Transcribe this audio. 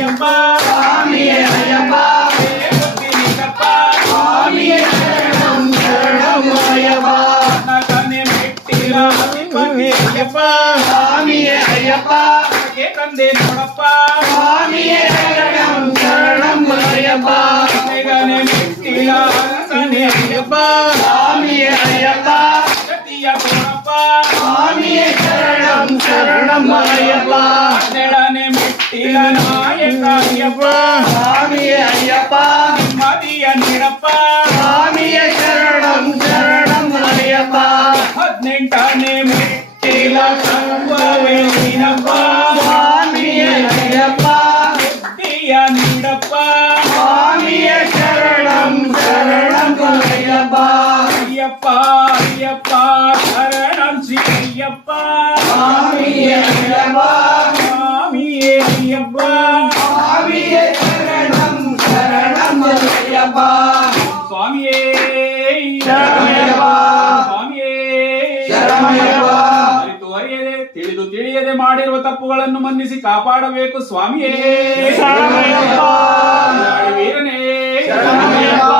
ಅಯ್ಯಪ್ಪ ಸ್ವಾಮಿಯೇ ಅಯ್ಯಪ್ಪ ಗೊತ್ತಿಲ್ಲಪ್ಪ ಸ್ವಾಮಿಯೇ ಶರಣಂ ಶರಣಂ ಅಯ್ಯಪ್ಪ ತಾನೇ ಮೆಟ್ಟಿಲ ಅಧಿಪತಿ ಅಯ್ಯಪ್ಪ ಸ್ವಾಮಿಯೇ ಅಯ್ಯಪ್ಪ ತಂದೆ ನೋಡಪ್ಪ ಸ್ವಾಮಿಯೇ ಶರಣಂ ಶರಣಂ ಅಯ್ಯಪ್ಪ ಗನೆ ಮೆಟ್ಟಿಲ ತಾನೇ ಅಯ್ಯಪ್ಪ ಸ್ವಾಮಿಯೇ ಅಯ್ಯಪ್ಪ ಗತಿಯ ತೋರಪ್ಪ ಸ್ವಾಮಿಯೇ ಶರಣಂ ಶರಣಂ ಅಯ್ಯಪ್ಪ ನೆಡನೆ ಮೆಟ್ಟಿಲ ನಾಯಕ ಅಯ್ಯಪ್ಪ ಸ್ವಾಮಿಯೇ ಅಯ್ಯಪ್ಪ ಮದಿಯ ನೀಡಪ್ಪ ಸ್ವಾಮಿಯೇ ಶರಣಂ ಶರಣಂ ಅಯ್ಯಪ್ಪ 18ನೇ ಮೆಟ್ಟಿಲ ಸಂಭವೇ ನೀನಪ್ಪ ಸ್ವಾಮಿಯೇ ಅಯ್ಯಪ್ಪ ಬುದ್ಧಿಯ ನೀಡಪ್ಪ ಸ್ವಾಮಿಯೇ ಶರಣಂ ಶರಣಂ ಅಯ್ಯಪ್ಪ ಅಯ್ಯಪ್ಪ ಅಯ್ಯಪ್ಪ ಶರಣಂ ಶ್ರೀ ಅಯ್ಯಪ್ಪ ಸ್ವಾಮಿಯೇ ಅಯ್ಯಪ್ಪ ಸ್ವಾಮಿಯೇ ಅಯ್ಯಪ್ಪ ಸ್ವಾಮಿಯೇ ಶರಣಂ ಶರಣಂ ಅಯ್ಯಪ್ಪ ಸ್ವಾಮಿಯೇ ಶರಣಮಯ್ಯಪ್ಪ ಸ್ವಾಮಿಯೇ ಶರಣಮಯ್ಯಪ್ಪ ಅರಿತು ಅರಿಯದೆ ತಿಳಿದು ತಿಳಿಯದೆ ಮಾಡಿರುವ ತಪ್ಪುಗಳನ್ನು ಮನ್ನಿಸಿ ಕಾಪಾಡಬೇಕು ಸ್ವಾಮಿಯೇ ಶರಣಮಯ್ಯಪ್ಪ ವೀರನೇ ಶರಣಮಯ್ಯಪ್ಪ